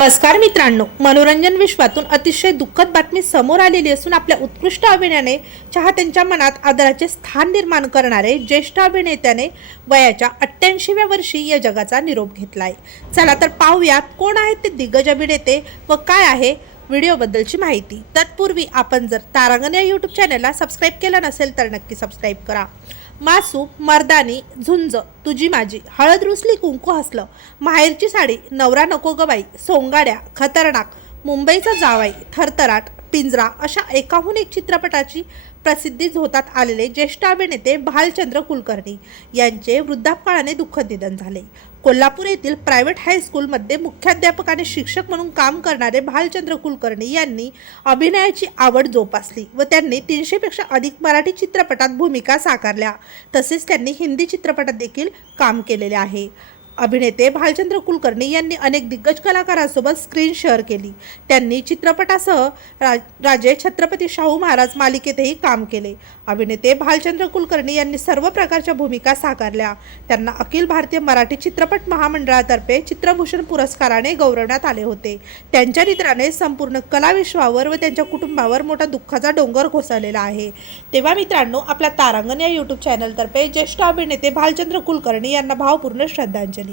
नमस्कार मित्रांनो मनोरंजन विश्वातून अतिशय दुःखद बातमी समोर आलेली असून आपल्या उत्कृष्ट अभिनयाने चाहत्यांच्या मनात आदराचे स्थान निर्माण करणारे ज्येष्ठ अभिनेत्याने वयाच्या अठ्ठ्याऐंशीव्या वर्षी या जगाचा निरोप घेतला आहे चला तर पाहूयात कोण आहेत ते दिग्गज अभिनेते व काय आहे व्हिडिओबद्दलची माहिती. तत्पूर्वी आपण जर तारांगण या यूट्यूब चॅनलला सबस्क्राईब केलं नसेल तर नक्की सबस्क्राईब करा. मासू मर्दानी झुंज तुझी माझी हळद रुसली कुंकू हसलं माहेरची साडी नवरा नको गबाई सोंगाड्या खतरनाक मुंबईचा जावाई थरथराट पिंजरा अशा एकाहून एक चित्रपटाची प्रसिद्धी झोतात आलेले ज्येष्ठ अभिनेते भालचंद्र कुलकर्णी यांचे वृद्धापकाळाने दुःखद निधन झाले. कोल्हापूर येथील प्रायव्हेट हायस्कूलमध्ये मुख्याध्यापक आणि शिक्षक म्हणून काम करणारे भालचंद्र कुलकर्णी यांनी अभिनयाची आवड जोपासली व त्यांनी तीनशेपेक्षा अधिक मराठी चित्रपटात भूमिका साकारल्या. तसेच त्यांनी हिंदी चित्रपटात देखील काम केलेले आहे. अभिनेते भालचंद्र कुलकर्णी यांनी अनेक दिग्गज कलाकारांसोबत स्क्रीन शेअर केली. त्यांनी चित्रपटासह रा राजे छत्रपती शाहू महाराज मालिकेतही काम केले. अभिनेते भालचंद्र कुलकर्णी यांनी सर्व प्रकारच्या भूमिका साकारल्या. त्यांना अखिल भारतीय मराठी चित्रपट महामंडळातर्फे चित्रभूषण पुरस्काराने गौरवण्यात आले होते. त्यांच्या निधनाने संपूर्ण कलाविश्वावर व त्यांच्या कुटुंबावर मोठा दुःखाचा डोंगर कोसळलेला आहे. तेव्हा मित्रांनो आपल्या तारांगण या यूट्यूब चॅनलतर्फे ज्येष्ठ अभिनेते भालचंद्र कुलकर्णी यांना भावपूर्ण श्रद्धांजली.